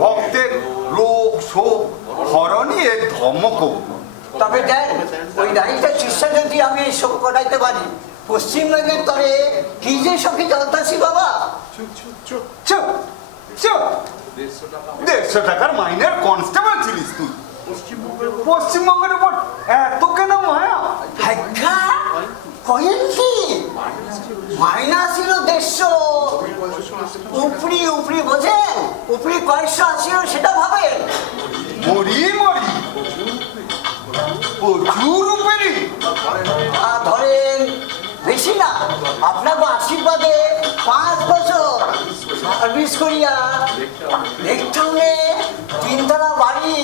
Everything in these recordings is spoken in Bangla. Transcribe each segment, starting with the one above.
ভক্তের রোগ শোক হরণই এর ধর্মক। তবে দেন ওই নারীটা চিকিৎসা যদি আমি শোক করাইতে পারি, পশ্চিমবঙ্গের তরে কি যে সখী চলতাছি বাবা। চুপ চুপ, 150 টাকার মাইনের কনস্টেবল ছিলিস তুই, পশ্চিমবঙ্গের উপর এত কেন মায়া? কয়েন কি মাইনা ছিল 150, উপরি উপরি বোঝেন, উপরি 180 সেটা ভাবেন। মরি মরি প্রচুর উপরি ধরেন বেশি না, আপনাকে আশীর্বাদে 5 বছর সার্ভিস করিয়া লেকটাউনে 3তলা বাড়ি,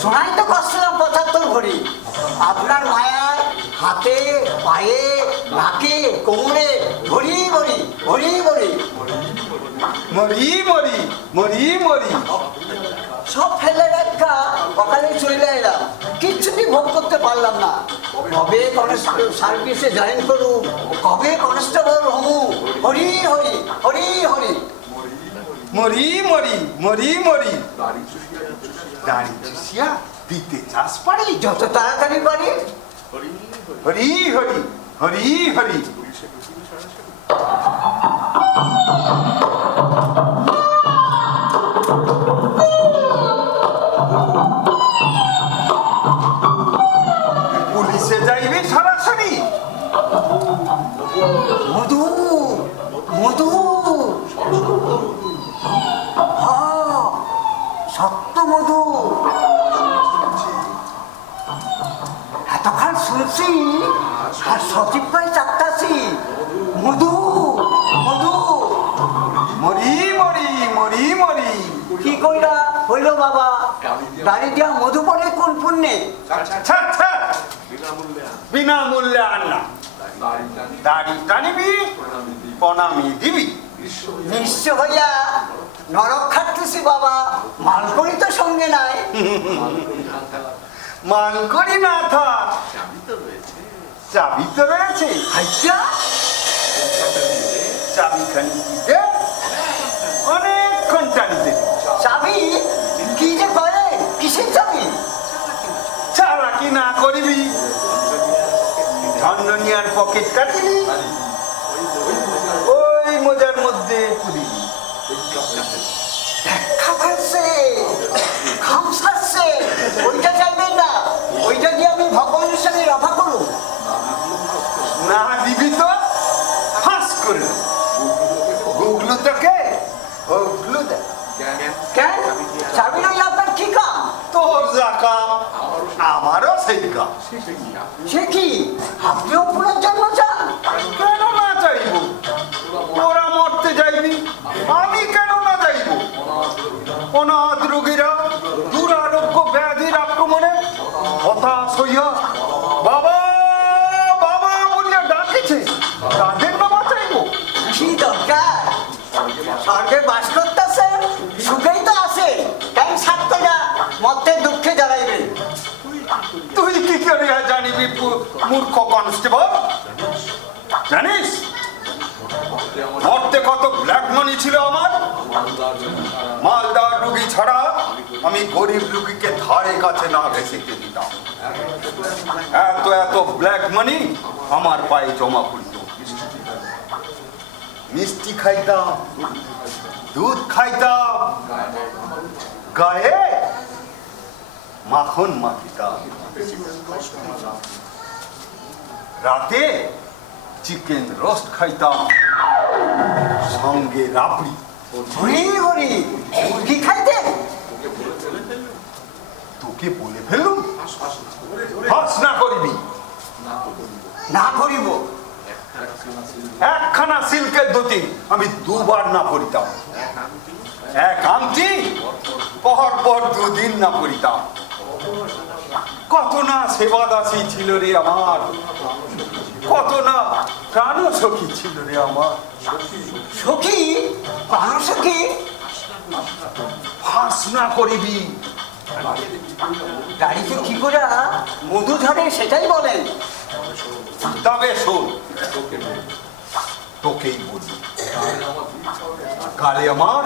শোনাই তো করছিলাম 75 ভরি। আপনার মায়ায় হাতে পায়ে নাকে কোমরে ভরি ভরি ভরি ভরি মরি মরি মরি মরি সব ফেলে দেখা সকালে চলে এলাম, কিচ্ছুটি ভোগ করতে পারলাম না। কবে সার্ভিসে জয়েন করুন, কবে কনস্টেবল হমু, হরি হরি হরি হরি। মরি মরি মরি মরি দাড়ি চুষিয়া দিতে চাস পারি, যত তাড়াতাড়ি পারি। হরি হরি হরি হরি। পুলিশে যাইবি সরাসরি? মধু মধু সত্য মধু, এতক্ষণ শুনছি আর সচিব ভাই চাপতাছি। মধু মধু মরি মরি মরি মরি। কি কইরা হইল বাবা? গাড়ি দিয়া মধু পড়ে কোন পুণ্যে? বিনামূল্যে আনলাম, দাড়ি টানিবি প্রণামি দিবি। নিঃস্ব হইয়া নরক খাটতেছি বাবা, মালকড়ি তো সঙ্গে নাই। মান করি না থাক, চাবি তো রয়েছে। আচ্ছা চাবি খানি দিতে অনেকক্ষণ টানিতে। চাবি কি যে করে, কিসের চাবি? চালাকি না করিবি, ধনধনিয়ার পকেট কাটিবি, ওই মোজার মধ্যে পুরিবি। দেখা পাচ্ছে খাম ছাড়ছে, ওইটা চাইবেন না, ওইটা দিয়ে আমি ভগবানের সঙ্গে রফা করুন। না দিবি তো ফাঁস করে গুগলু তোকে গুগলু দেয়। কেন চাবি রইল আপনার কি কাম? তোর যা কাম আমারও সেই কাম। সে কি আপনিও পুনর্জন্ম চান? কেন না চাইব? তোরা মরতে যাইবি, আমি কেন না যাইব? অনাথ রোগীরা দুরারোগ্য ব্যাধির আক্রমণে হতাশ হইয়া বাবা বাবা বলিয়া ডাকিছে, তাদের বাবা চাইব। কি দরকার? স্বর্গে বাস করতেছেন, সুখেই তো আছে, কেন সাথে যা মধ্যে দুঃখে জ্বালাইবেন? তুই কি করে জানিবি মূর্খ কনস্টেবল? জানিস মরতে কত ব্ল্যাক মানি ছিল আমার? মালদার রুগী ছাড়া আমি গরিব রুগীকে ধারে কাছে না ঘেঁষে দিতাম। এত এত ব্ল্যাক মানি আমার পায়ে জমা পড়ত। মিষ্টি খাইতাম, দুধ খাইতাম, গায়ে মাখন মাখিতাম, রাতে চিকেন রোস্ট খাইতাম, সঙ্গে রাবড়ি। হরি হরি মুরগি খাইতেন? তোকে বলে ফেললুম হাস না করিবি। না করিব। একখানা সিল্কের ধুতি আমি 2 বার না পরিতাম, এক আংটি পর পর 2 দিন না পরিতাম। কত না সেবা দাসী ছিল রে আমার, কত না প্রাণ সখী ছিল রে আমার। সখী? প্রাণ সখী? ফাঁস না করিবি। গাড়িতে কি করে মধু ঝরে সেটাই বলেন। তবে শোন, তোকেই বলি, কালে আমার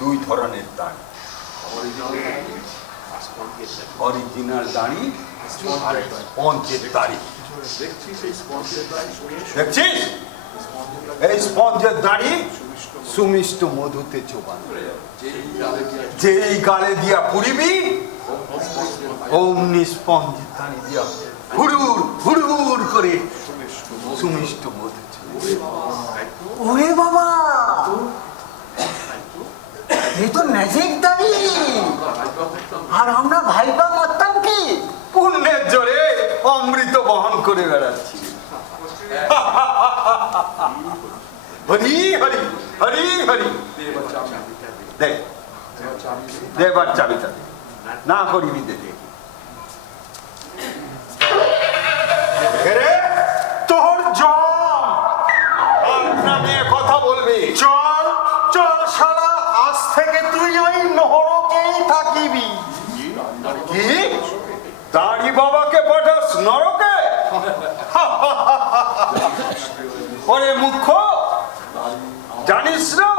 দুই ধরনের দাড়ি, অরিজিনাল দাড়ি আর স্পঞ্জের দাড়ি। দেখছিস এই স্পঞ্জের দাড়ি সুমিষ্ট মধুতে চোবানো, যেই গালে দিয়া পুরিবি অমনি স্পঞ্জের দাড়ি দিয়া হুড়ুর হুড়ুর করে সুমিষ্ট মধু। ওরে বাবা, এই তো ম্যাজিক দাড়ি। আর আমরা ভাইবা মারতাম কি? পুণ্যের জোরে অমৃত বহন করে বেড়াচ্ছি। হরি হরি হরি হরি। দেখ দেবার চাবিটা দে, না করিবি দে। তোর জল নামে কথা বলবি। চল চল শালা, আজ থেকে তুই ওই নহরকেই থাকিবি। কি দাড়ি বাবাকে পাঠাস নরকে? ওরে মূর্খ, জানিস না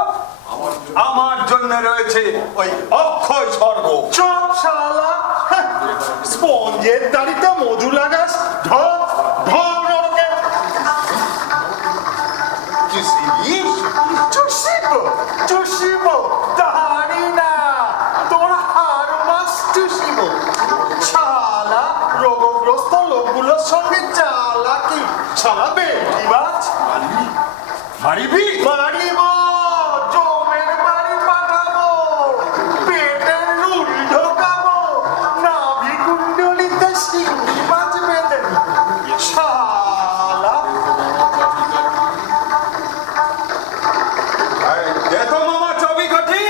আমার জন্য রয়েছে ওই অক্ষয় স্বর্গ। চল শালা, স্পঞ্জের দাড়িতে মধু লাগাস, ধর ধর নরকে। চুষিব চুষিব দাড়ি না, তোর হাড় মাস চুষিব। শালা রোগগ্রস্ত লোকগুলোর সঙ্গে চালাকি, শালা বেটিবাজ। মারিবি? মারিব, জমের বাড়ি পাঠাবো, পেটের রুল ঢোকাবো, নাভি কুণ্ডলিতে সিংহি মাছ বেঁধে শালা। দে তো মামা ছবি কাঠি।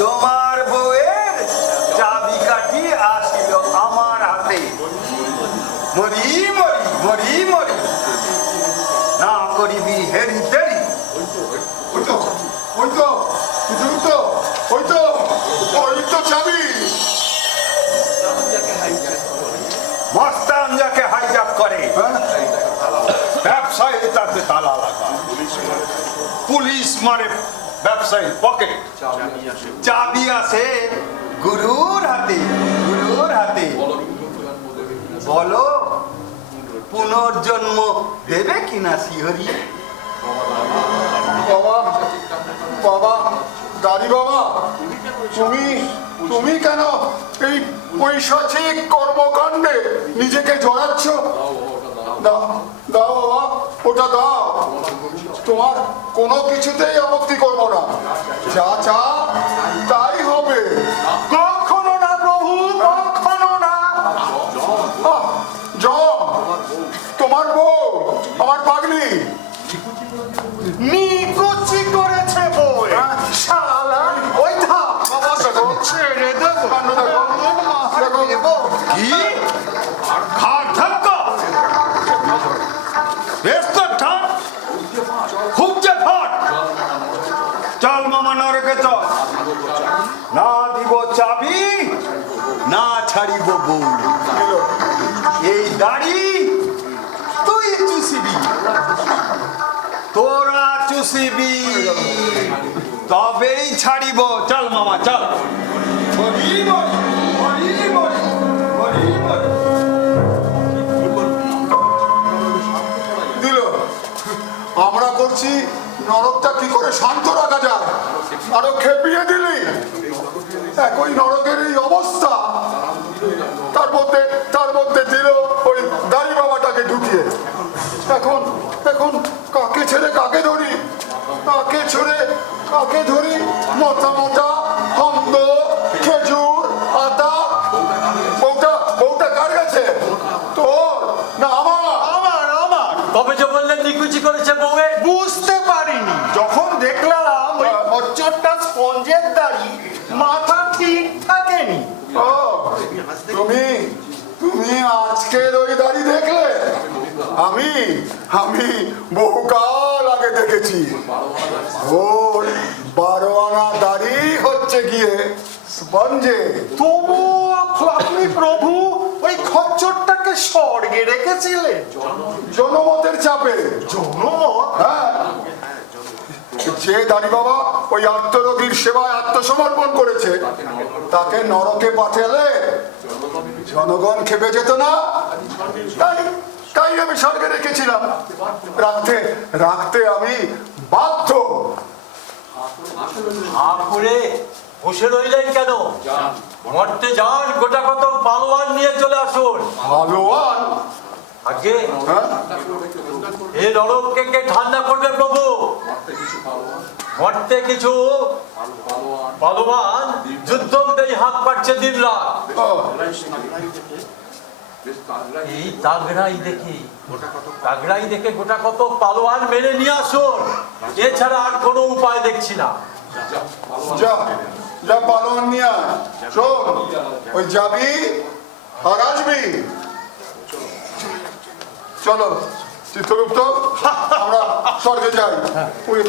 তোমার বউয়ের চাবি কাঠি আসিল আমার হাতে। মরি মরি মরি মরি না করিবি হেরি তেরি। চাবি মস্তান যাকে হাইজাক করে, ব্যবসায়ী তাতে তালা লাগা, পুলিশ মারে ব্যবসায়ী পকেট, চাবি আসে গুরুর হাতে। গুরুর হাতে বলো পুনর্জন্ম দেবে কিনা শিহরি? বাবা বাবা দাদি বাবা, তুমি কেন এই পৈশাচিক কর্মকাণ্ডে নিজেকে জড়াচ্ছ? দাও দাও বাবা, ওটা দাও। তোমার কোনো কিছুতেই আপত্তি করবো না, যা চা তাই হবে। কখনো না প্রভু, কখনো না। জম, তোমার বউ আমার পাগলি নিকুচি করেছে বই শালা। ওই ধা বাবা, দেখো, ছেড়ে দেবো, কাণ্ড দেখো, দেখো। কি ঘাট ধাক্কা, ব্যস্ত ঠাট, খুব যে ফাট। চল মামা নরকে চল, না দিব চাবি না ছাড়িব বউ। এই দাড়ি তুই চুষিবি, তোরা চুষিবি, তবেই ছাড়িব। চল মামা চল। মরি মরি মরি মরি মরি মরি। দিল, আমরা করছি নরকটা কি করে শান্ত রাখা যায়, আরো খেপিয়ে দিলি। একই নরকের এই অবস্থা, তার মধ্যে দিল ওই দাড়ি বাবাটাকে ঢুকিয়ে। এখন এখন কাকে ছেড়ে কাকে ধরি, কাকে ছেড়ে কাকে ধরি? মোটা মোটা হন্দ, খেজুর, আতা। বউটা কার কাছে, তোর না আমার? আমার আমার তবে যে বললেন নিকুচি করেছে বউয়ে, বুঝতে পারিনি যখন দেখলাম ওই খচ্চরটা স্পঞ্জের দাড়ি, মাথা ঠিক থাকেনি। ও, তুমি আজকের ওই দাড়ি দেখলে? আমি বহুকাল আগে দেখেছি। ওর 12 আনা দাড়ি হচ্ছে গিয়ে স্পঞ্জে। তবু আপনি প্রভু ওই খচ্চরটাকে স্বর্গে ব্যাগে রেখেছিলে? জনমতের চাপে। জনমত? হ্যাঁ, যে দাড়ি বাবা ওই আত্মরোগীর সেবায় আত্মসমর্পণ করেছে তাকে নরকে পাঠালে জনগণ খেপে যেত না। তাই তাই আমি স্বর্গে রেখেছিলাম। রাখতে আমি বাধ্য। আপনি বসে রইলেন কেন? মরতে যান, গোটা কত পালোয়ান নিয়ে চলে আসুন। ভালোয়ান? আগে হ্যাঁ, এই নরককে কে ঠান্ডা করবে প্রভু? মরতে কিছু পালোয়ান যুদ্ধতেই হাত পাচ্ছে দিন রাত। ও, এই তাগড়াই দেখে গোটা কত পালোয়ান মেরে নিয়ে আসুন। এছাড়া আর কোনো উপায় দেখছি না। যা যা পালোয়ান নিয়ে আয়। শোন, ওই যাবি আর আসবি। চলো চিত্রগুপ্ত, আমরা স্বর্গে যাই। ওই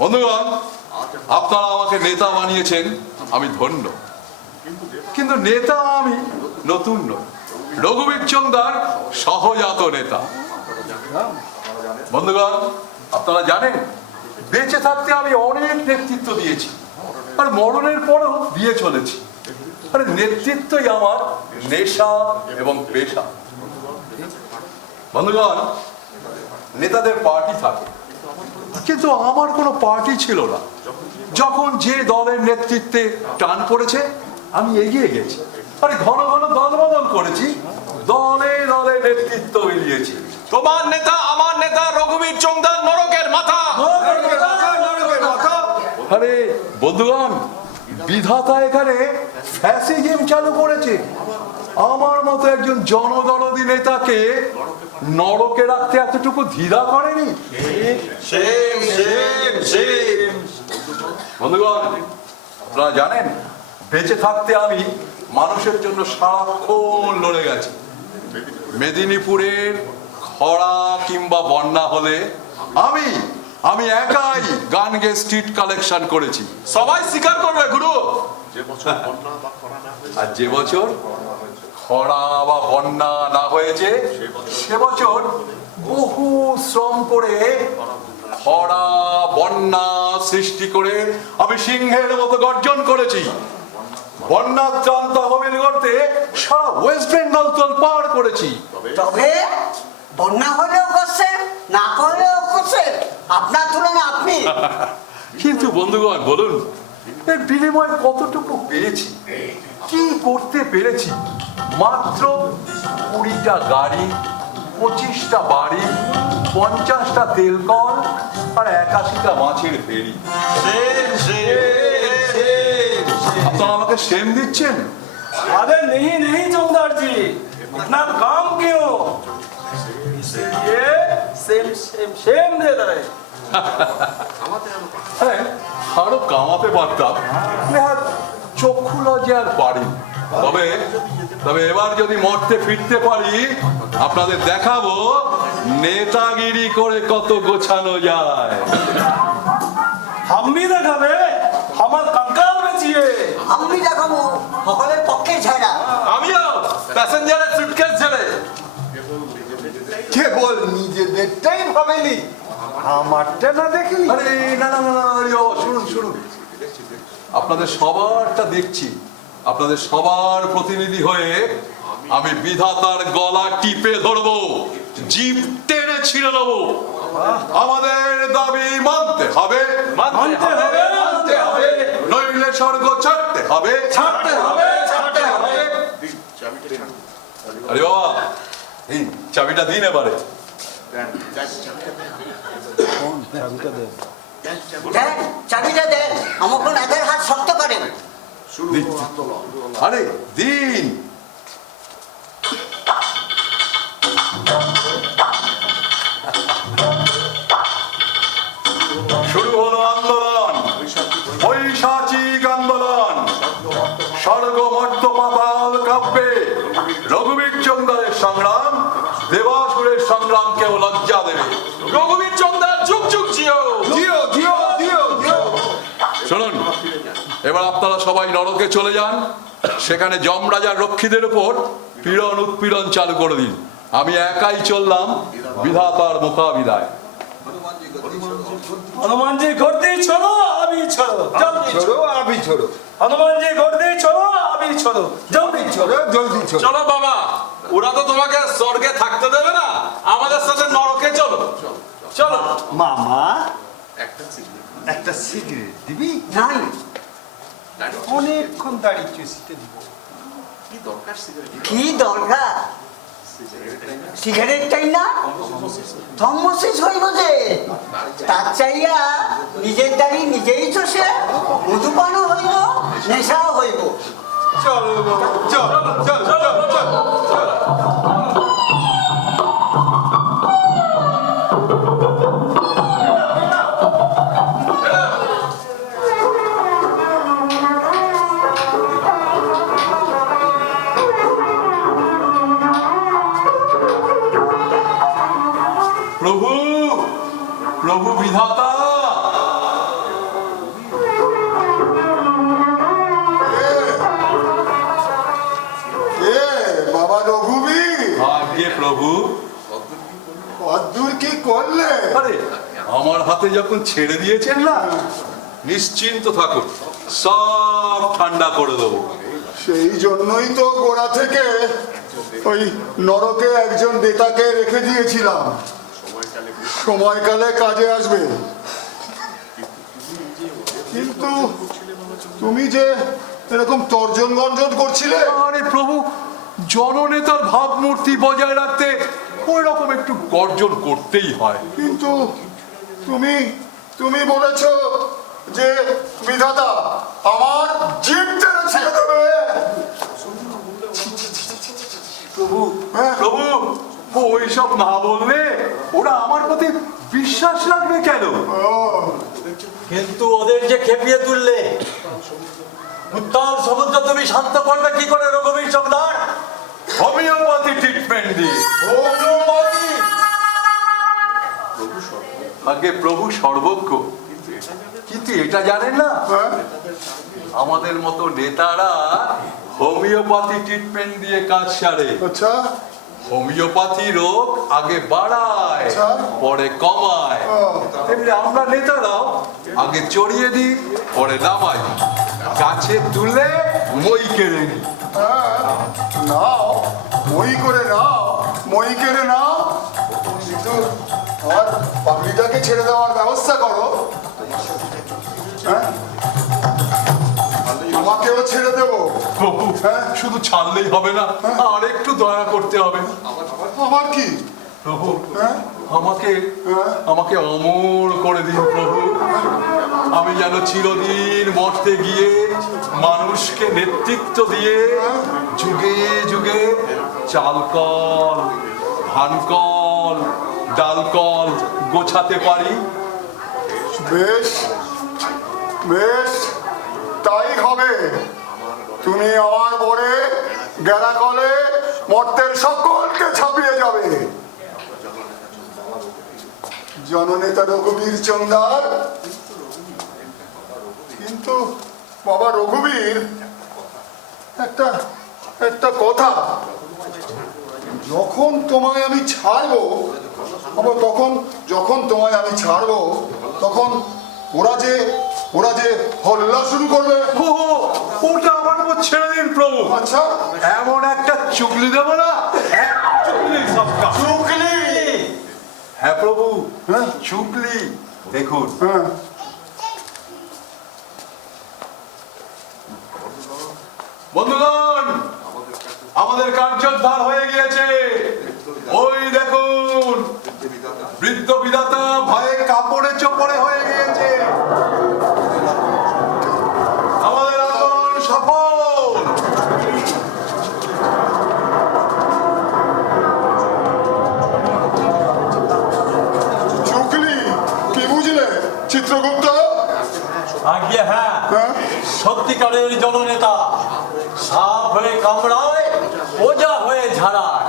বন্ধুগণ, আপনারা আমাকে নেতা বানিয়েছেন, আমি ধন্য। কিন্তু নেতা আমি নতুন নই, রঘুবীর চন্দার সহজাত নেতা। বন্ধুগণ, আপনারা জানেন বেঁচে থাকতে আমি অনেক নেতৃত্ব দিয়েছি, আর মরণের পরেও দিয়ে চলেছি। আর নেতৃত্বই আমার নেশা এবং পেশা। বন্ধুগণ, নেতাদের পার্টি থাকে, কিন্তু আমার কোনো পার্টি ছিল না। যখন যে দলের নেতৃত্বে টান পড়েছে আমি এগিয়ে গেছি, আরে ঘন ঘন দল বদল করেছি, দলে দলে নেতৃত্ব মিলিয়েছি। তোমার নেতা আমার নেতা রঘুবীর চন্দার নরকের মাথা। আরে বন্ধুগণ, বিধাতা এখানে ফ্যাসিজম চালু করেছে। আমার মতো একজন জনদরদী নেতাকে নরকে রাখতে এতটুকু দ্বিধা করেনি। বন্ধুগণ, আপনারা জানেন বেঁচে থাকতে আমি মানুষের জন্য সারাক্ষণ লড়ে গেছি। মেদিনীপুরের খরা কিংবা বন্যা হলে আমি একাই গান গেয়ে স্ট্রিট কালেকশন করেছি। সবাই স্বীকার করবে গুরু। আর যে বছর খরা বা বন্যা না হয়েছে সে বছর বহু শ্রম করে খরা বন্যা সৃষ্টি করে আমি সিংহের মতো গর্জন করেছি। বন্যা ত্রাণ তহবিল করতে সারা ওয়েস্ট বেঙ্গল তোলপাড় করেছি। তবে বন্যা হলেও করছেন, না করলেও করছেন, আপনার তুলনা আপনি। কিন্তু বন্ধুগণ বলুন, এর বিনিময়ে কতটুকু পেয়েছি, কি করতে পেরেছি? মাত্র 20টা গাড়ি, 25টা বাড়ি, 50টা তেল কল আর 81টা মাছের ফেরি। আপনারা আমাকে সেম দিচ্ছেন? अरे नहीं नहीं चौधरी जी, इतना काम क्यों? इसीलिए सेम सेम सेम दे रहे। হ্যাঁ, আরো কামাতে পারতাম, নেহাত চক্ষু লজ্জা আর পারি। তবে তবে এবার যদি মর্তে ফিরতে পারি আপনাদের দেখাবো নেতাগিরি করে কত গোছানো যায়। हम भी দেখাবে আমার कंकाल বেচিয়ে। আমি দেখাবো সকলের পক্ষে ছাড়া। আমিও প্যাসেঞ্জারের সুটকেস ছেড়ে। কেবল নিজেদেরটাই ভাবেনি, আমারটা না দেখলি? আরে না না না না, আরে বাবা, শুনুন শুনুন, আপনাদের সবারটা দেখছি। আপনাদের সবার প্রতিনিধি হয়ে আমি বিধাতার গলা টিপে ধরবো, জিভ টেনে ছিঁড়ে নেবো। আমাদের দাবি মানতে হবে, মানতে হবে, মানতে হবে, নইলে স্বর্গ ছাড়তে হবে, ছাড়তে হবে, ছাড়তে হবে। আরে বাবা, এই চাবিটা দিন এবারে। দেন চাবিটা দেন, আমাকে এদের হাত শক্ত করেন। আরে দিন। শুরু হলো আন্দোলন, বৈশাচিক আন্দোলন। স্বর্গ মর্ত পাতাল কাব্যে রঘুবীর চন্দ্রের সংগ্রাম দেবাসুরের সংগ্রামকেও লজ্জা দেবে। রঘুবীর চন্দ্র যুগ যুগ জিও। জিও জিও জিও জিও। শুনুন, এবার আপনারা সবাই নরকে চলে যান, সেখানে যমরাজার রক্ষীদের উপর পীড়ন উৎপীড়ন চালু করে দিন। আমি একাই চললাম বিধাতার মোকাবিলায়। हनुमान जी घोड़ते छोड़ो अभी छोड़ो जल्दी ছোড়ো আবি ছোড়ো, हनुमान जी घोड़ते छोड़ो अभी छोड़ो जल्दी छोड़ो। ছোড়ো জলদি ছোড়ো। চলো বাবা, ওরা তো তোমাকে স্বর্গে থাকতে দেবে না, আমাদের সাথে নরকে চলো। চলো। মামা একটা সিগারেট দিবি? নাই অনেকক্ষণ দাঁড়িয়ে সিটে দিব। কি দরকার? সিগারেটটাই না থমসিস হইব যে, তার চাইয়া নিজের দাড়ি নিজেই চষে মধুপানও হইব, নেশাও হইব। চলো বাবা, চল চল চল চল। প্রভু, প্রভু বিধাতা, এ বাবা রঘুবীর, আগে প্রভু। অদ্দূর কি করলে? আরে আমার হাতে যখন ছেড়ে দিয়েছেন না, নিশ্চিন্ত থাকুন, সব ঠান্ডা করে দেবো। সেই জন্যই তো গোড়া থেকে ওই নরকে একজন নেতাকে রেখে দিয়েছিলাম, সময়কালে কাজে আসবে। কিন্তু তুমি যে এরকম তর্জন গর্জন করছিলে। আরে প্রভু, জননেতার ভাবমূর্তি বজায় রাখতে ওই রকম একটু গর্জন করতেই হয়। কিন্তু তুমি তুমি বলেছো যে বিধাতা আমার জিভ টেনে ছেড়ে দেবে। প্রভু, হ্যাঁ? প্রভু, ওইসব না বললে ওরা আমার প্রতি বিশ্বাস রাখবে কেন? ও, কিন্তু ওদের যে খেপিয়ে তুললে, উত্তাল সমুদ্র তুমি শান্ত করবে কি করে রঘুবীর চন্দ্র? হোমিওপ্যাথি ট্রিটমেন্ট দিয়ে। হোমিওপ্যাথি? আগে প্রভু সর্বজ্ঞ, কিন্তু এটা জানেন না, হ্যাঁ? আমাদের মতো নেতারা হোমিওপ্যাথি ট্রিটমেন্ট দিয়ে কাজ সারে। আচ্ছা, হোমিওপ্যাথি রোগ আগে বাড়ায়, আচ্ছা। পরে কমায়। ও। তেমনি আমরা নেতারাও আগে চড়িয়ে দিই, পরে নামাই, গাছে তুলে মই কেড়ে নিই। হ্যাঁ, নাও, মই করে নাও, মই কেড়ে নাও, কিন্তু আমার পাগড়িটাকে ছেড়ে দেওয়ার ব্যবস্থা করো। হ্যাঁ, তোমাকেও ছেড়ে দেবো। প্রভু, হ্যাঁ? শুধু ছাড়লেই হবে না, আর একটু দয়া করতে হবে। আমার কি? প্রভু, হ্যাঁ? আমাকে হ্যাঁ? আমাকে অমর করে দিন প্রভু। আমি যেন চিরদিন মরতে গিয়ে মানুষকে নেতৃত্ব দিয়ে যুগে যুগে চালকল, ধানকল, ডালকল গোছাতে পারি। বেশ বেশ, তাই হবে। তুমি আমার পরে গেরাকলে মর্তের সকলকে ছাপিয়ে যাবে। জননেতা রঘুবীর চন্দার, কিন্তু বাবা রঘুবীর, একটা কথা, যখন তোমায় আমি ছাড়বো, যখন তোমায় আমি ছাড়বো, তখন ওরা যে হল্লা শুরু করবে। ওটা আমার উপর ছেড়ে দিন প্রভু। আচ্ছা, এমন একটা চুগলি দেবো না, চুগলি। হ্যাঁ প্রভু, চুগলি। দেখুন, হ্যাঁ, বন্ধুগণ, আমাদের কার্যোদ্ধার হয়ে গিয়েছে। ওই দেখুন, বৃদ্ধ বিধাতা ভয়ে কাপড়ে চোপড়ে হয়ে গিয়েছে। আমাদের আগমন সফল। চুকলি, কি বুঝলে চিত্রগুপ্ত? আজ্ঞে হ্যাঁ, হ্যাঁ, সত্যিকারের জননেতা সাপ হয়ে কামড়ায়, ওজা হয়ে ঝাড়ায়।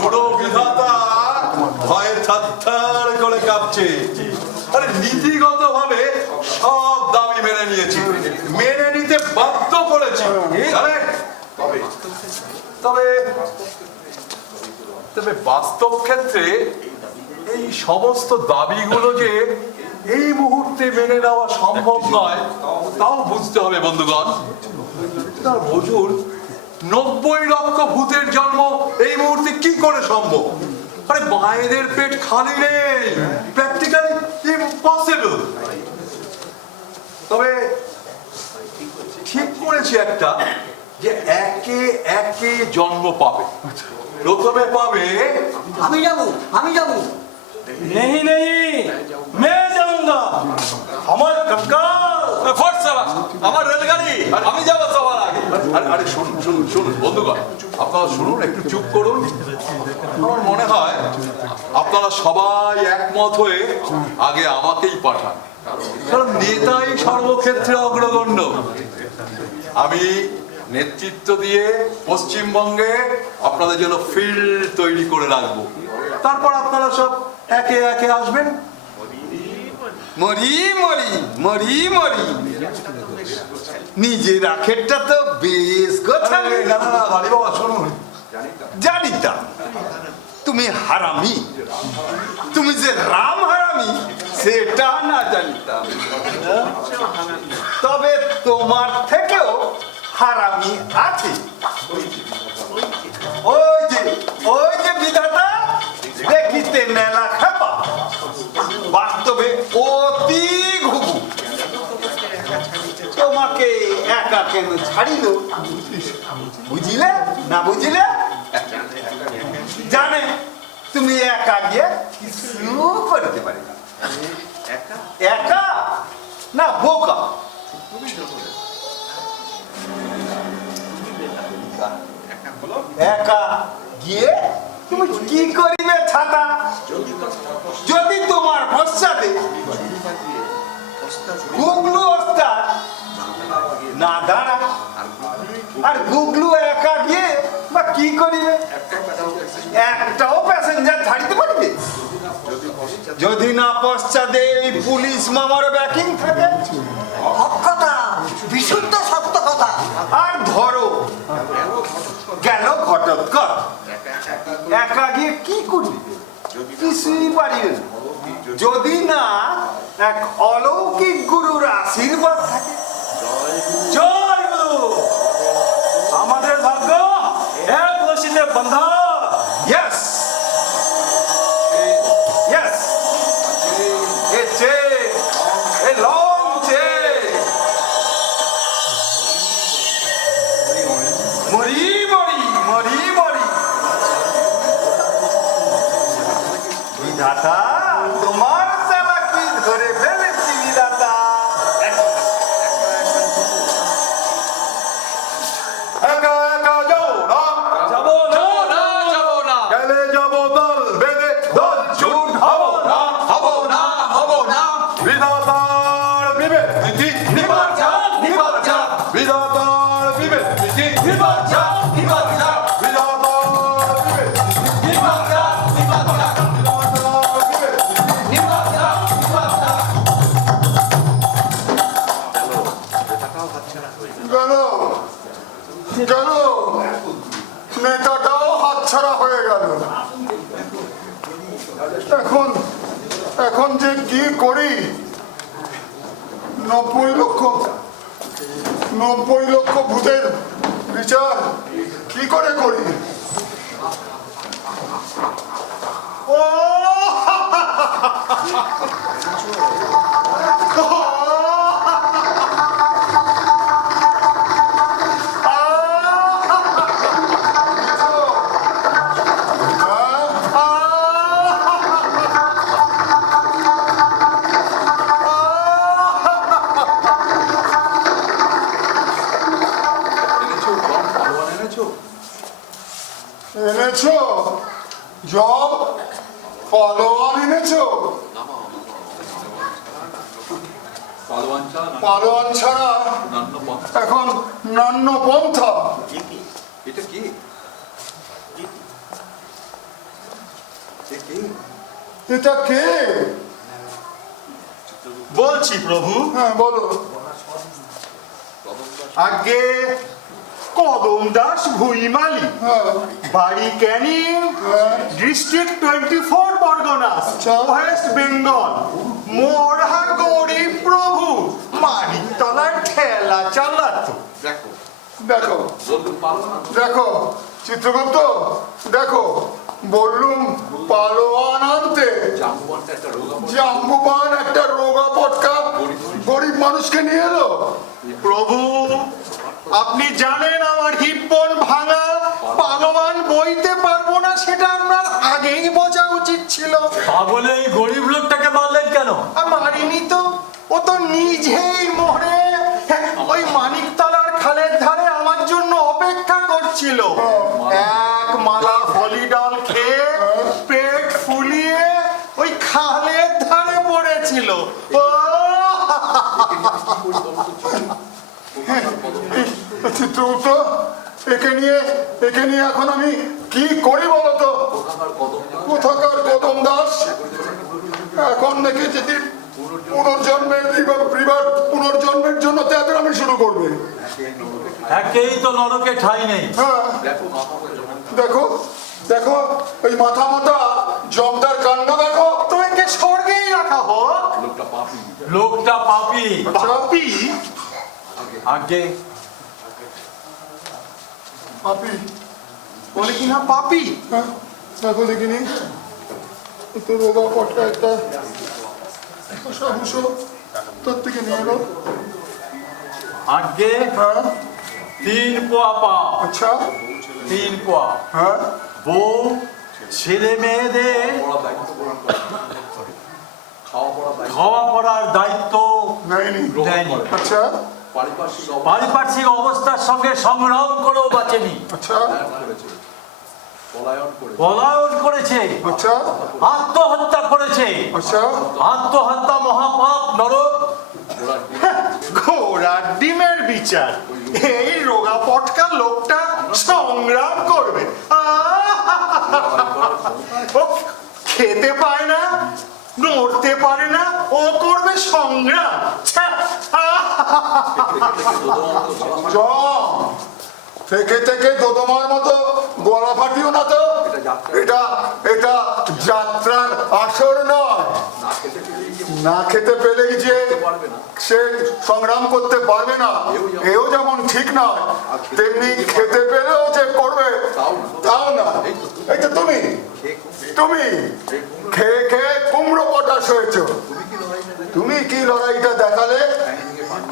বুড়ো বিধাতা ভয়ে থারথার করে কাঁপছে। আরে নীতিগত ভাবে সব দাবি মেনে নিয়েছি, মেনে নিতে বাধ্য করেছি। তবে তবে বাস্তব ক্ষেত্রে এই সমস্ত দাবিগুলো যে এই মুহূর্তে মেনে নেওয়া সম্ভব নয়, তাও বুঝতে হবে বন্ধুগণ। তার বুঝুন, 90 লক্ষ ভূতের জন্ম এই মুহূর্তে কি করে সম্ভব? আরে মায়েদের পেট খালি নেই, প্র্যাকটিক্যালি ইম্পসিবল। তবে ঠিক করেছি একটা, যে একে একে জন্ম পাবে। প্রথমে পাবে আমি যাবো। नहीं नहीं, मैं जाऊंगा। हमारा कंकाल ফোর্স চালাস, আমার রেলগাড়ি, আমি যাবো সবার আগে। আরে আরে শুনুন শুনুন শুনুন বন্ধুগণ, আপনারা শুনুন, একটু চুপ করুন। আমার মনে হয় আপনারা সবাই একমত হয়ে আগে আমাকেই পাঠান, কারণ নেতাই সর্বক্ষেত্রে অগ্রগণ্য। আমি নেতৃত্ব দিয়ে পশ্চিমবঙ্গে আপনাদের জন্য ফিল্ড তৈরি করে রাখবো। তারপর আপনারা সব একে একে আসবেন। মরি মরি মরি মরি, নিজের আখেরটা তো বেশ কথা। না না না, দাঁড়ি বাবা শুনুন, জানিতাম তুমি হারামি, তুমি যে রাম হারামি সেটা না জানিতাম। তবে তোমার থেকেও হারামি আছে। ওই যে বিধাতা দেখিতে মেলা খেপা, বাস্তবে অতি ঘুঘু। তোমাকে একা কেন ছাড়িল বুঝিলে না বুঝিলে? জানে তুমি একা গিয়ে কিছু করতে পারি না। একা না বোকা। একা গিয়ে তুমি কি করিবে ছাতা? যদি তোমার পশ্চাতে গুগলু ওস্তাদ না দাঁড়া, আর গুগলু একা গিয়ে বা কি করিবে? একটাও প্যাসেঞ্জার ছাড়িতে পারিবে? যদি না পশ্চাতে এই পুলিশ মামার ব্যাকিং থাকে। কথা বিশুদ্ধ সত্য কথা। আর ধরো গেল ঘটোৎকচ, একা গিয়ে কি করবে? কিছুই পারিবে না, যদি না এক অলৌকিক গুরুর আশীর্বাদ থাকে। জয় গুরু। আমাদের ভাগ্য এক রশিতে বাঁধা। Yes, yes, it's a long chain. মরি মরি মরি মরি, বিধাতা তোমার চালাকি ধরে ফেলেছি বিধাতা। গেল গেল নেতাটাও হাতছাড়া হয়ে গেল। এখন এখন যে কি করি? 90 লক্ষ ভূতের বিচার কি করে করি? ও এনেছো জব পালোয়ান এনেছো? পালোয়ান ছাড়া এখন নান্য পন্থা। এটা কি? এটা কে? বলছি প্রভু, হ্যাঁ বলো। আগে কদম দাস ভুইমালি, হ্যাঁ বাড়ি ক্যানিং, ডিস্ট্রিক্ট 24 পরগনাস, আচ্ছা। ওয়েস্ট বেঙ্গল। মোরা গরিব প্রভু, মানিকতলার ঠেলা চালাতো। দেখো দেখো বলতে পারবো না। দেখো চিত্রগুপ্ত, দেখো বললুম পালোয়ান আনতে, জাম্বুবানটা একটা রোগা জাম্বুবান একটা রোগা পটকা গরিব মানুষকে নিয়ে এলো। প্রভু, আপনি জানেন আমার হিপ্পন ভাঙা, পালোয়ান বইতে পারবো না, সেটা আপনার আগেই বোঝা উচিত ছিল। পাগলে এই গরিব লোকটাকে মারলেন কেন? মারিনি তো, ও তো নিজেই মরে ওই মানিকতলার খালের ধারে আমার জন্য অপেক্ষা করছিল। এক মালা ফলিডল খেয়ে পেট ফুলিয়ে ওই খালের ধারে পড়েছিল। ও চিত্রগুপ্ত, একে নিয়ে এখন আমি কি করি বলতো? কোথাকার কদম দাস এখন নাকি যদি পুনর্জন্মের জন্য তাদের আমি শুরু করবে। একেই তো নরকে ঠাঁই নেই। হ্যাঁ দেখো দেখো ওই মাথা মোটা জমদার কাণ্ড দেখো। তোমাকে স্বর্গেই রাখা হোক। লোকটা পাপী। পাপী? আগে পাপি বলে কিনা পাপী? হ্যাঁ দেখো দেখিনি একটু রোগা পটকা একটা সাহুসো তোর থেকে নিয়ে এলো। আগে হ্যাঁ 3 পোয়া পা, আচ্ছা 3 পোয়া। হ্যাঁ বউ ছেলে মেয়েদের খাওয়া পড়ার দায়িত্ব নেয়নি। দেয়নি। আচ্ছা পারিপার্শ্বিক অবস্থার সঙ্গে সংগ্রাম করেও বাঁচেনি, আচ্ছা পলায়ন করেছে, আচ্ছা আত্মহত্যা করেছে। আচ্ছা আত্মহত্যা মহাপাপ, নরক। ঘোড়ার ডিমের বিচার, এই রোগা পটকা লোকটা সংগ্রাম করবে। ও খেতে পায় না, নড়তে পারে না, ও করবে সংগ্রাম। জম থেকে থেকে দোদমার মতো গলা ফাটিও না তো। এটা এটা যাত্রার আসর নয়। না খেতে পেলেই যে সে সংগ্রাম করতে পারবে না এও যেমন ঠিক নয়, তেমনি খেতে পেলেও যে করবে তাও না। এই তো তুমি তুমি খেয়ে খেয়ে কুমড়ো পটাশ হয়েছ। তুমি কি লড়াইটা দেখালে?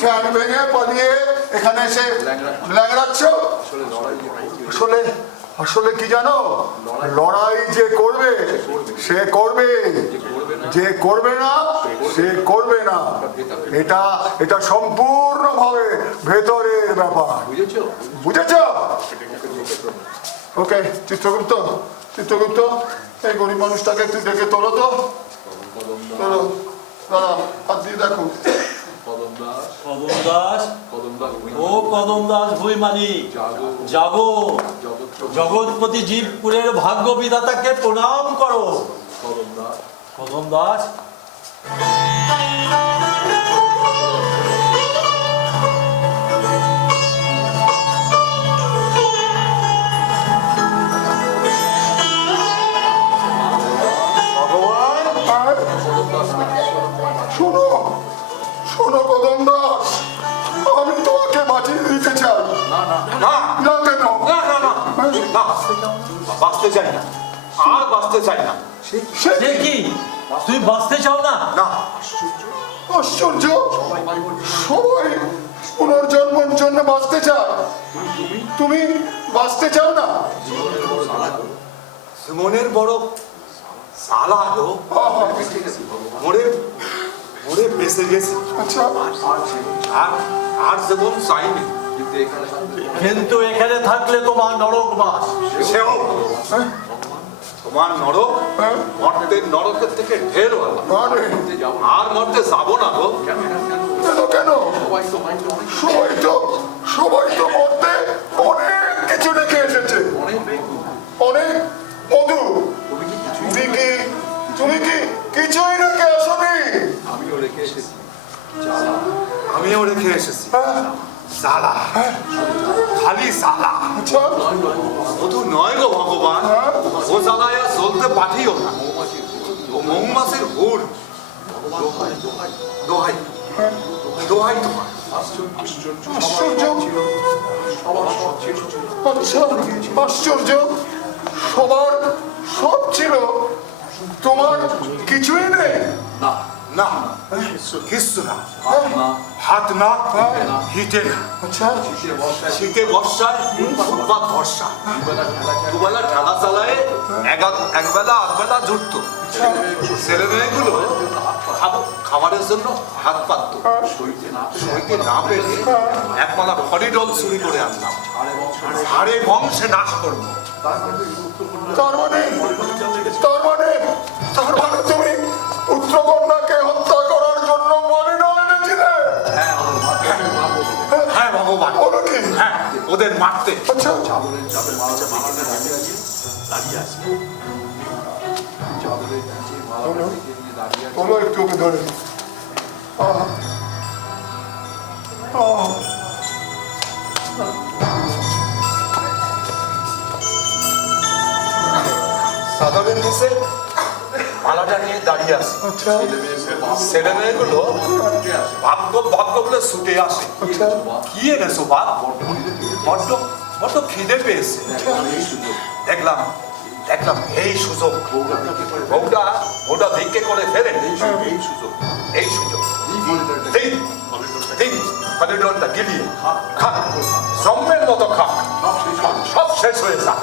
ঠ্যাং ভেঙে পালিয়ে এখানে এসে ল্যাংড়াচ্ছ। আসলে আসলে কি জানো, লড়াই যে করবে সে করবে, যে করবে না সে করবে না। এটা এটা সম্পূর্ণভাবে ভেতরের ব্যাপার, বুঝেছ? ওকে চিত্রগুপ্ত, চিত্রগুপ্ত এই গরিব মানুষটাকে একটু ডেকে তোলো তো। তোলো দাদা, হাত দিয়ে দেখো। কদম দাস, ও কদম দাস ভুইমালি, জাগো। জগৎপতি জীবপুরের ভাগ্য বিধাতাকে প্রণাম করো। কদম দাস, না না কেন? না না না না বাঁচতে চাই না, আর বাঁচতে চাই না। সে কি তুই বাঁচতে চাও না? না আশ্চর্য, সবাই পুনর্জন্মের জন্য বাঁচতে চায়, তুমি বাঁচতে চাও না? মনের বড় সালা গো, মরে মরে বেঁচে গেছে, আচ্ছা, আর আর যেমন চাইনি। কিন্তু এখানে থাকলে তোমার নরক বাস। সেও হ্যাঁ? তোমার নরক হ্যাঁ? মর্তের নরকের থেকে ঢের ভালো। আরে, আর মরতে যাবো না গো। কেন কেন? সবাই তো মরতে অনেক কিছু রেখে এসেছে, অনেক মধু। তুমি কি কিছুই রেখে আসনি? আমিও রেখে এসেছি হ্যাঁ? সালা, খালি সালা। আচ্ছা, শুধু নয় গো ভগবান, হ্যাঁ? ও জ্বালায় চলতে পাঠিও না। ও মৌমাছির হুর, দোহাই দোহাই তোমার। আশ্চর্য, আচ্ছা, আশ্চর্য, সবার সব ছিল, তোমার কিছুই নেই? না কিচ্ছু না, হাত না, হিটে না। আচ্ছা, শীতে বর্ষায় ফুটপাত ভরসা, দুবেলা ঠেলা চালায়, একবেলা আধবেলা জুটতো। ছেলে মেয়েগুলো খাবারের জন্য হাত পাতত, সইতে না পেরে একমালা ফরিডল চুরি করে আনলাম, সারে বংশে নাশ করবো। তার মানে তুমি পুত্রকন্যাকে হত্যা করার জন্য মরিডল এনেছিলে? হ্যাঁ ভগবান, বলো কি? হ্যাঁ ওদের মারতে। আচ্ছা, বলো একটু ওকে ধরে। আহ, আহ, সাধারণ নিচে মালাটা নিয়ে দাঁড়িয়ে আছে, আচ্ছা, ছেলে মেয়েগুলো ভাগ্য ভাগ্য বলে ছুটে আসে। আচ্ছা, কি এনেছো বাপ? বড্ড বড্ড খিদে পেয়েছে। দেখলাম এই সুযোগ, ওটা ভিক্ষে করে ফেলেন, এই সুযোগ এই হরিডলটা গিলিয়ে খাক, জম্মের মতো খাক, সব শেষ হয়ে যাক।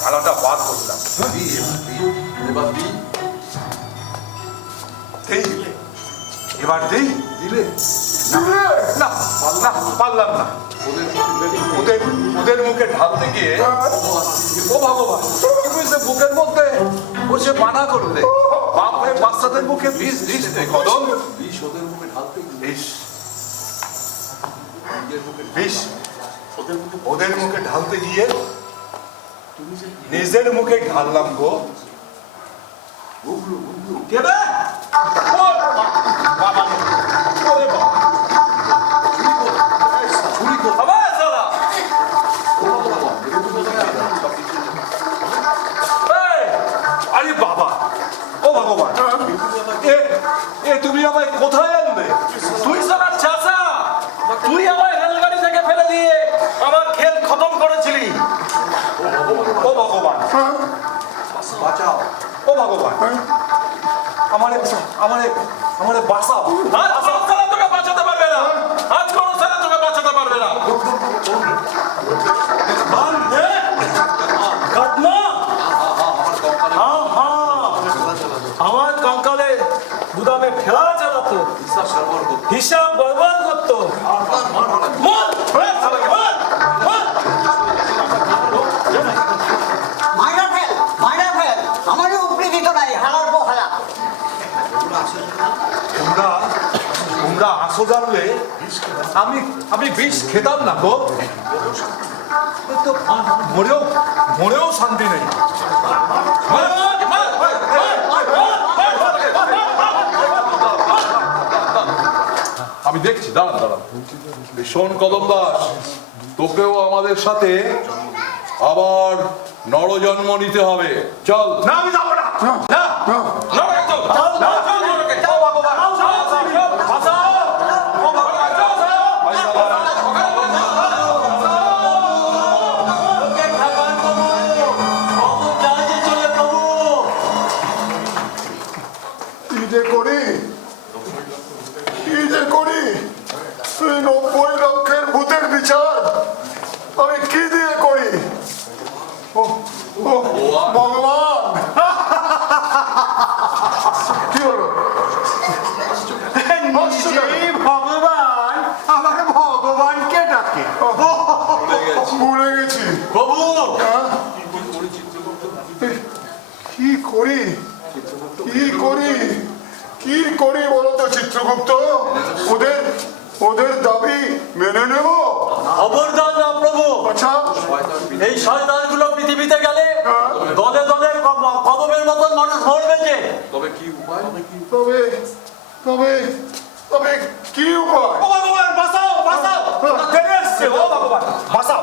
মালাটা বার করলাম, এবার দিই না না পারলাম না। ওদের মুখে ঢালতে গিয়ে ও ভগবান, তুমি যে বুকের মধ্যে বসে মানা করলে, বাপ হয়ে বাচ্চাদের মুখে বিষ দিস রে কদম। বিষ ওদের মুখে ঢালতে গিয়ে নিজের মুখে ঢাললাম গো। কেবে আরে বাবা, ও ভগবান, এ তুমি আমায় কোথায় আনবে? তুই সারা চাচা, তুই আমায় রেলগাড়ি থেকে ফেলে দিয়ে আমার খেল খতম করেছিলি। ও ভগবান, ও ভগবান, আমারে বাঁচাও। আজ কোনো ছেলে তোকে বাঁচাতে পারবে না, আজ কোনো ছেলে তোকে বাঁচাতে পারবে না। আমার কঙ্কালে গুদামে ঠেলা চালাতো, হিসাব বরবাদ করতো। মাইরা ফেল, আমারও উপরে দিত নাই, হালার পো হালা। তোমরা আসো জানলে আমি বিষ খেতাম না গো। তো মরেও শান্তি নেই। আমি দেখছি, দাঁড়ান। শোন কদম দাস, তোকেও আমাদের সাথে আবার নরজন্ম নিতে হবে। চল। না আমি যাবো না, না নিজের বিচার আমি কি দিয়ে করি? ও ও ভগবান, কি হলো? নিজেই ভগবান আবার ভগবানকে ডাকে। ভুলে গেছি। প্রভু হ্যাঁ? কি করি, কি করি, কি করি বলো তো চিত্রগুপ্ত? ওদের ওদের দাবি মেনে নেব? খবরদার না প্রভু। আচ্ছা, এই শয়তানগুলো পৃথিবীতে গেলে দলে দলে কদমের মতন মানুষ মরবে যে। তবে কি উপায়? তবে তবে তবে কি উপায়? ও ভগবান বাঁচাও বাঁচাও, ওরা তেড়ে এসছে, ও ভগবান বাঁচাও,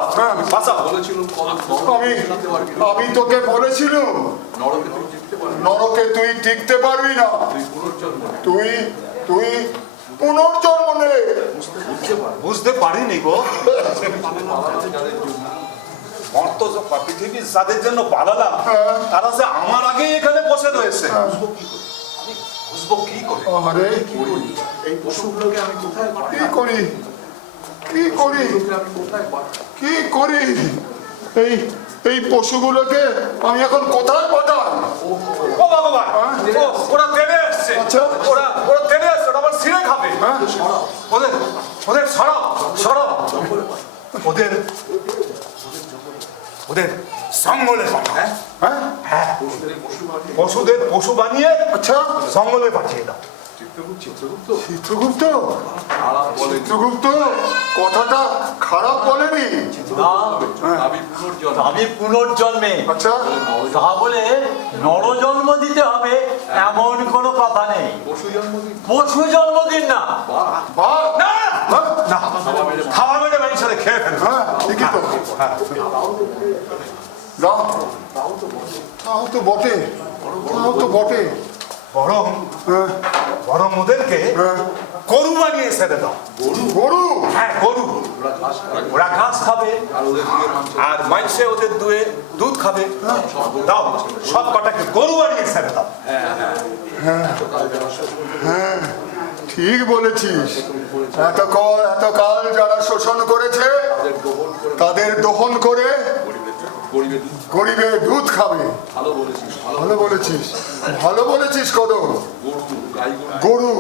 বাঁচাও। বলেছিলাম আমি তোকে বলেছিলাম নরকে তুমি জিততে পারবে, নরকে তুই টিকতে পারবি না, তুই পুনর্জন্ম নেবে। তুই তুই পুনর্জন্ম নেবে। বুঝতে পারিনি গো। মর্ত পৃথিবীর যাদের জন্য পালালাম তারা যে আমার আগেই এখানে বসে রয়েছে। বুঝবো কি করে? আরে এই পশুগুলোকে আমি কোথায় পাঠাই? কি করি, কি করি, আমি কোথায় পাঠাই? কি করি? এই এই পশুগুলোকে আমি এখন কোথায় পাঠাই? ও ভগবান, ওরা তেড়ে এসছে। আচ্ছা। ওরা তেড়ে এসছে, ওরা আবার ছিঁড়ে খাবে। হ্যাঁ? ওদের ওদের সরাও সরাও, ওদের ওদের জঙ্গলে পাঠায়। হ্যাঁ? হ্যাঁ, পশুদের পশু বানিয়ে আচ্ছা, জঙ্গলে পাঠিয়ে দাও। চিত্রগুপ্ত চিত্রগুপ্ত, খারাপ বলে চিত্রগুপ্ত কথাটা খারাপ বলেনি। না, আমি পুনর্জন্ম। আমি পুনর্জন্মে, আচ্ছা, তা বলে নরজন্ম দিতে হবে এমন কোনো কথা নেই। পশু জন্ম দিন। পশু জন্ম দিন না। বাহ, না হ্যাঁ, না, খাওয়া মেরে মানুষের খেয়ে ফেলবে। হ্যাঁ, ঠিকই তো। দাও, তাও তো বটে, তাও তো বটে। বরং হ্যাঁ, বরং ওদেরকে হ্যাঁ। গরু বানিয়ে ছেড়ে দাও। গরু, হ্যাঁ, গরু। ওরা ঘাস খাবে আর ওদের দিয়ে মাংস। আর মাইসে ওদের দুয়ে দুধ খাবে। দাও, সব কটাকে গরু বানিয়ে ছেড়ে দাও। হ্যাঁ, ঠিক বলেছিস। এতকাল যারা শোষণ করেছে তাদের দহন করে গরিবের দুধ। গরিবের দুধ খাবে। ভালো বলেছিস, ভালো। ভালো বলেছিস, ভালো বলেছিস কদম। গরু, গাই গরু। গরু,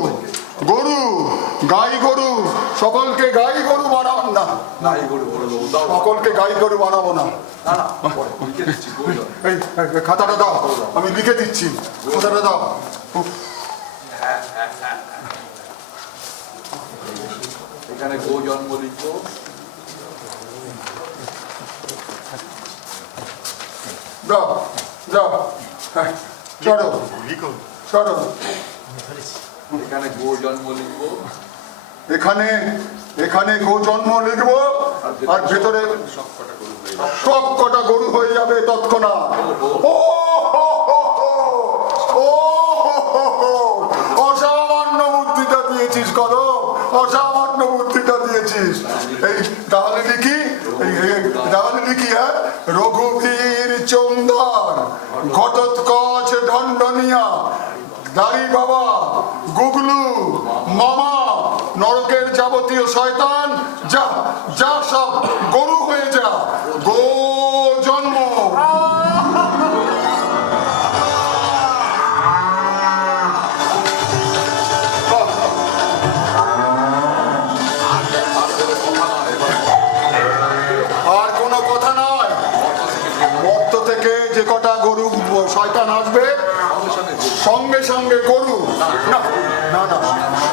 গরু, গাই গরু, সকলকে গাই গরু বানাবো না, গাই গরু বলে দেবো। দাও। সকলকে গাই গরু বানাবো না। না না, পরে লিখে দিচ্ছি, বই দাও। এই খাতাটা দাও, আমি লিখে দিচ্ছি, খাতাটা দাও। উফ, এখানে গো জন্ম লিখবো। দাও, দাও, হ্যাঁ, চলো, চলো। এখানে গো জন্ম লিখবো। এখানে এখানে গো জন্ম লিখবো আর ভেতরে সব কটা গরু হয়ে যাবে তৎক্ষণাৎ। ও হো হো হো, ও হো হো হো, অসামান্য বুদ্ধিটা দিয়েছিস কদম, অসামান্য বুদ্ধিটা দিয়েছিস। এই তাহলে লিখি, তাহলে লিখি, হ্যাঁ, রঘুবীর চৌন্দার, ঘটোৎকচ ঢন্ডনিয়া, দাড়ি বাবা, গুগলু, মামা, নরকের যাবতীয় শয়তান, যা যা সব গরু হয়ে যা, গো জন্ম। আর কোনো কথা নয়, মর্ত থেকে যে কটা গরু শয়তান আসবে সঙ্গে সঙ্গে গরু। না না না,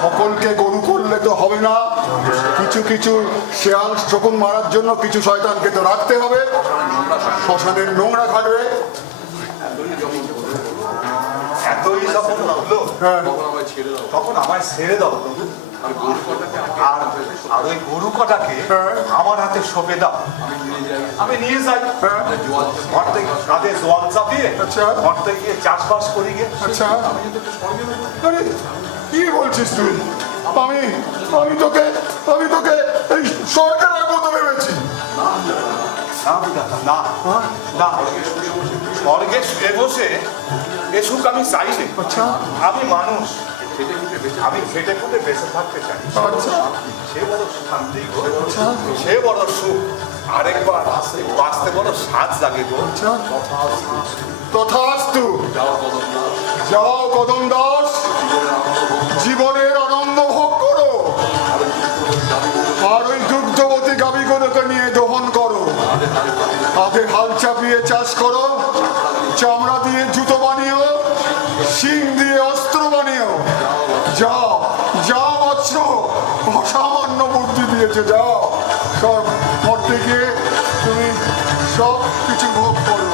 সকলকে গরু করলে তো হবে না, কিছু কিছু শেয়াল শকুন মারার জন্য কিছু শয়তানকে তো রাখতে হবে, শ্মশানের নোংরা খাটবে। এতই যখন লাগলো, হ্যাঁ, তখন আমায় ছেড়ে দাও। তখন আমায় ছেড়ে দাও প্রভু। আর গরু কটাকে আর আর ওই গরু কটাকে আমার হাতে সঁপে দাও, আমি নিয়ে যাই। আমি নিয়ে যাই। জোয়াল ঘরতে কাঁধে জোয়াল চাপিয়ে আচ্ছা। ঘরতে গিয়ে চাষবাস করি গে। আচ্ছা, আরে কি বলছিস তুই? আমি আমি তোকে আমি তোকে এই সরকার মতো ভেবেছি। না বিধাতা, না না, স্বর্গে শুয়ে বসে এ সুখ আমি চাইনি। আচ্ছা, আমি মানুষ, খেটে খুঁটে বেঁচে আমি খেটে খুঁটে বেঁচে থাকতে চাই। আচ্ছা সে বড় শান্তি গো, সে বড় সুখ। আরেকবার বাঁচতে বড় সাজ জাগে গো। তথাস্তু। যাও কদম দাস, জীবনের আনন্দ ভোগ করো, আর ওই দুগ্ধবতী গাভীগুলোকে নিয়ে দহন করো, হাতে হাল চাপিয়ে চাষ করো, চামড়া দিয়ে জুতো বানিও, শিং দিয়ে অস্ত্র বানিও। যাও যাও বৎস, অসামান্য বুদ্ধি দিয়েছে, যাও সব মরতে গিয়ে তুমি সব কিছু ভোগ করো।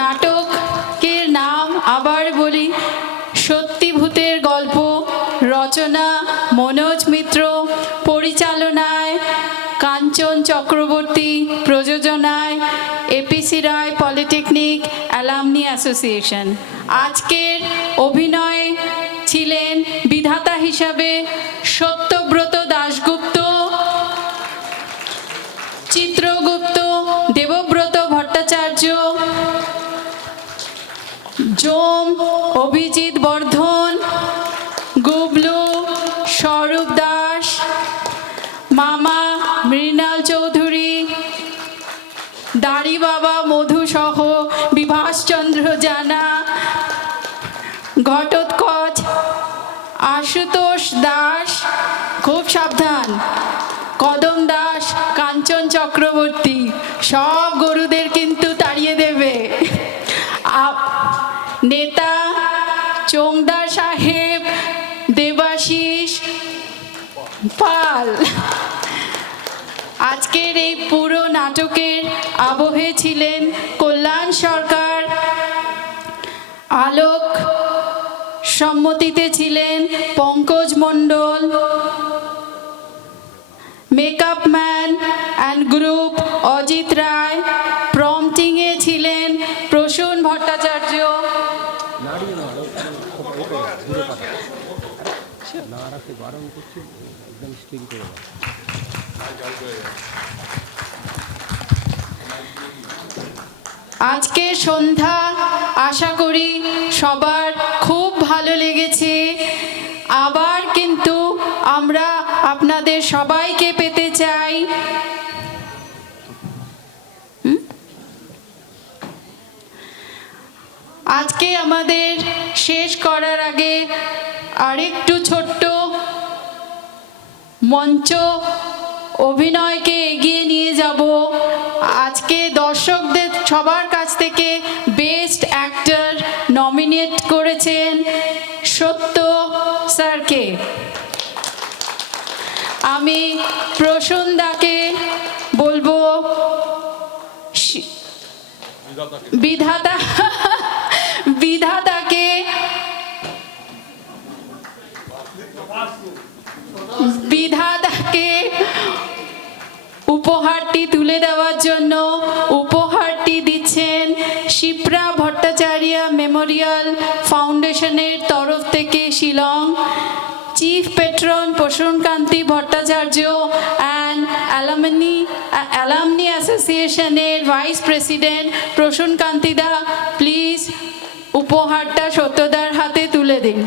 নাটকের নাম আবার বলি, সত্যিভূতের গল্প, রচনা মনোজ মিত্র, পরিচালনায় কাঞ্চন চক্রবর্তী, প্রযোজনায় এপিসি রায় পলিটেকনিক অ্যালামনি অ্যাসোসিয়েশন। আজকের অভিনয়ে ছিলেন বিধাতা হিসাবে সত্যব্রত দাশগুপ্ত, চিত্রগুপ্ত, দেবব্রত ভট্টাচার্য, জোম অভিজিৎ বর্ধন, গুবলু, স্বরূপ দাস, মামা মৃণাল চৌধুরী, দাড়ি বাবা মধু সহ বিভাসচন্দ্র জানা, ঘটোৎকচ, আশুতোষ দাস, খুব সাবধান, কদম দাস, কাঞ্চন চক্রবর্তী, সব গরুদের কিন্তু তাড়িয়ে দেবে। নেতা চোংদার সাহেব, দেবাশিস পাল। আজকের এই পুরো নাটকের আবহে ছিলেন কল্যাণ সরকার, আলোক সম্মতিতে ছিলেন Pankaj Mondal, makeup man and group Ajit Roy, প্রম্পটিংয়ে ছিলেন প্রসূন ভট্টাচার্য। আজকে সন্ধ্যা আশা করি সবার খুব ভালো লেগেছে। আবার কিন্তু আমরা আপনাদের সবাইকে পেতে চাই। আজকে আমাদের শেষ করার আগে আরেকটু ছোট্ট মঞ্চ অভিনয়কে এগিয়ে নিয়ে যাব। আজকে দর্শকদের সবার কাছ থেকে বেস্ট অ্যাক্টর নমিনেট করেছেন সত্য স্যারকে। আমি প্রসন্দাকে বলবো বিধাতাকে উপহারটি তুলে দেওয়ার জন্য উপহারটি দিচ্ছেন শিপ্রা ভট্টাচার্য মেমোরিয়াল ফাউন্ডেশনের তরফ থেকে Shillong, chief patron Prasunkanti Bhattacharya and alumni অ্যাসোসিয়েশনের ভাইস প্রেসিডেন্ট প্রসূনকান্তি দা, প্লিজ উপহারটা সত্যদার হাতে তুলে দিন।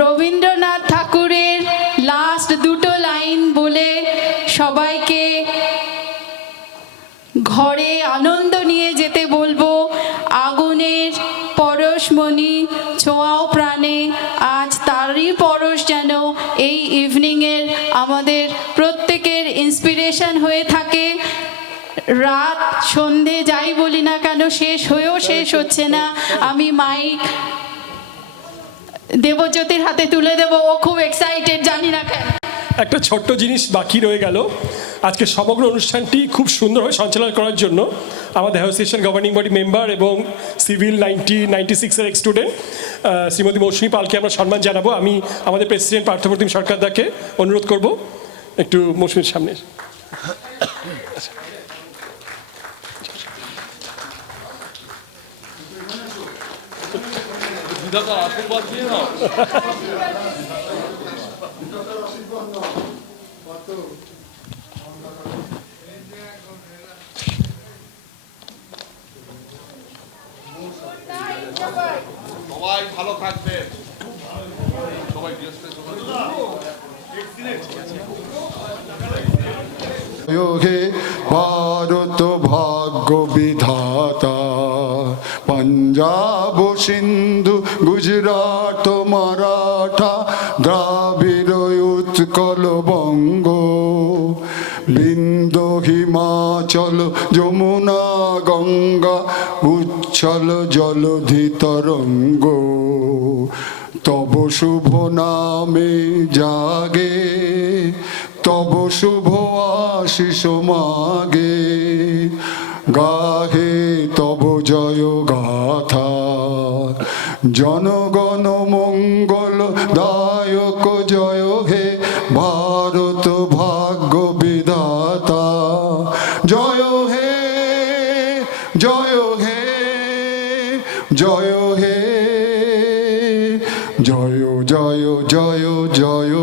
রবীন্দ্রনাথ ঠাকুরের লাস্ট দুটো লাইন বলে সবাইকে ঘরে আনন্দ নিয়ে যেতে বলবো। আগুনের পরশমণি ছোঁয়াও প্রাণে, আজ তারই পরশ যেন এই ইভিনিংয়ের আমাদের প্রত্যেকের ইন্সপিরেশন হয়ে থাকে। রাত সন্ধে যাই বলি না কেন, শেষ হয়েও শেষ হচ্ছে না। আমি মাইক দেবজ্যোতির হাতে তুলে দেবো, ও খুব এক্সাইটেড, জানি না কেন। একটা ছোট্ট জিনিস বাকি রয়ে গেল। আজকে সমগ্র অনুষ্ঠানটি খুব সুন্দরভাবে সঞ্চালন করার জন্য আমাদের অ্যাসোসিয়েশন গভর্নিং বডি মেম্বার এবং সিভিল 96-এর এক্স স্টুডেন্ট শ্রীমতী মৌসুমী পালকে আমরা সম্মান জানাবো। আমি আমাদের প্রেসিডেন্ট পার্থপ্রতিম সরকারদাকে অনুরোধ করব একটু মৌসুমীর সামনে। আশীর্বাদ দিয়ে নাও। সবাই ভালো থাকবেন, সবাই হে ভারত ভাগ্য বিধাতা, পঞ্জাব সিন্ধু গুজরাট মারাঠা দ্রাবিড় উৎকল বঙ্গ, বিন্দ হিমাচল যমুনা গঙ্গা উচ্ছল জলধি তরঙ্গ, তব শুভ নামে জাগে তব শুভ আশিস মাগে, গাহে তব জয় গাথা জনগণ মঙ্গল দায়ক, জয় হে ভারত ভাগ্য বিধাতা, জয় হে জয় হে জয় হে জয় জয় জয় জয়